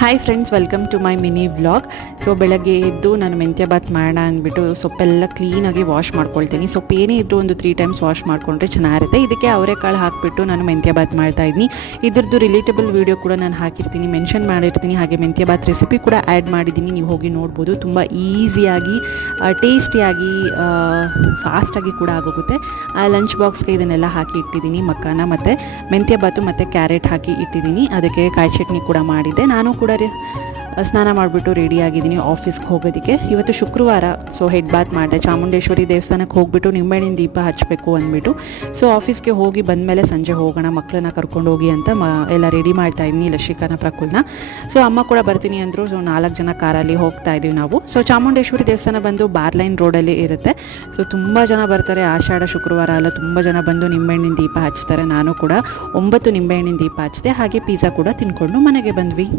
Hi friends, welcome to my mini vlog. So ಬೆಳಗ್ಗೆ ಎದ್ದು ನಾನು ಮೆಂತ್ಯ ಬಾತ್ ಮಾಡೋಣ ಅಂದ್ಬಿಟ್ಟು ಸೊಪ್ಪೆಲ್ಲ ಕ್ಲೀನಾಗಿ ವಾಶ್ ಮಾಡ್ಕೊಳ್ತೀನಿ. ಸೊಪ್ಪು ಏನೇ ಇದ್ದು ಒಂದು 3 ಟೈಮ್ಸ್ ವಾಶ್ ಮಾಡಿಕೊಂಡ್ರೆ ಚೆನ್ನಾಗಿರುತ್ತೆ. ಇದಕ್ಕೆ ಅವರೆಕಾಳು ಹಾಕಿಬಿಟ್ಟು ನಾನು ಮೆಂತ್ಯ ಬಾತ್ ಮಾಡ್ತಾಯಿದ್ದೀನಿ. ಇದ್ರದ್ದು ರಿಲೇಟಬಲ್ ವೀಡಿಯೋ ಕೂಡ ನಾನು ಹಾಕಿರ್ತೀನಿ, ಮೆನ್ಷನ್ ಮಾಡಿರ್ತೀನಿ. ಹಾಗೆ ಮೆಂತ್ಯ ಬಾತ್ ರೆಸಿಪಿ ಕೂಡ ಆ್ಯಡ್ ಮಾಡಿದ್ದೀನಿ, ನೀವು ಹೋಗಿ ನೋಡ್ಬೋದು. ತುಂಬ ಈಸಿಯಾಗಿ, ಟೇಸ್ಟಿಯಾಗಿ, ಫಾಸ್ಟಾಗಿ ಕೂಡ ಆಗೋಗುತ್ತೆ. ಲಂಚ್ ಬಾಕ್ಸ್ಗೆ ಇದನ್ನೆಲ್ಲ ಹಾಕಿ ಇಟ್ಟಿದ್ದೀನಿ. ಮಕ್ಕನ ಮತ್ತು ಮೆಂತ್ಯ ಬಾತು ಮತ್ತು ಕ್ಯಾರೆಟ್ ಹಾಕಿ ಇಟ್ಟಿದ್ದೀನಿ. ಅದಕ್ಕೆ ಕಾಯಿ ಚಟ್ನಿ ಕೂಡ ಮಾಡಿದ್ದೆ. ನಾನು ಕೂಡ ಸ್ನಾನ ಮಾಡಿಬಿಟ್ಟು ರೆಡಿಯಾಗಿದ್ದೀನಿ ಆಫೀಸ್ಗೆ ಹೋಗೋದಕ್ಕೆ. ಇವತ್ತು ಶುಕ್ರವಾರ, ಸೊ ಹೆಡ್ ಬಾತ್ ಮಾಡಿದೆ. ಚಾಮುಂಡೇಶ್ವರಿ ದೇವಸ್ಥಾನಕ್ಕೆ ಹೋಗಿಬಿಟ್ಟು ನಿಂಬೆಹಣ್ಣಿನ ದೀಪ ಹಚ್ಚಬೇಕು ಅಂದ್ಬಿಟ್ಟು, ಸೊ ಆಫೀಸ್ಗೆ ಹೋಗಿ ಬಂದಮೇಲೆ ಸಂಜೆ ಹೋಗೋಣ, ಮಕ್ಕಳನ್ನ ಕರ್ಕೊಂಡು ಹೋಗಿ ಅಂತ ಎಲ್ಲ ರೆಡಿ ಮಾಡ್ತಾ ಇದ್ದೀನಿ, ಲಶಿಕಾನ ಪ್ರಕುಲ್ನ. ಸೊ ಅಮ್ಮ ಕೂಡ ಬರ್ತೀನಿ ಅಂದರು. ಸೊ 4 ಜನ ಕಾರಲ್ಲಿ ಹೋಗ್ತಾ ಇದ್ದೀವಿ ನಾವು. ಸೊ ಚಾಮುಂಡೇಶ್ವರಿ ದೇವಸ್ಥಾನ ಬಂದು ಬಾರ್ಲೈನ್ ರೋಡಲ್ಲಿ ಇರುತ್ತೆ. ಸೊ ತುಂಬ ಜನ ಬರ್ತಾರೆ. ಆಷಾಢ ಶುಕ್ರವಾರ ಅಲ್ಲ, ತುಂಬ ಜನ ಬಂದು ನಿಂಬೆಹಣ್ಣಿನ ದೀಪ ಹಚ್ತಾರೆ. ನಾನು ಕೂಡ 9 ನಿಂಬೆಹಣ್ಣಿನ ದೀಪ ಹಚ್ಚಿದೆ. ಹಾಗೆ ಪಿಜ್ಜಾ ಕೂಡ ತಿನ್ಕೊಂಡು ಮನೆಗೆ ಬಂದ್ವಿ.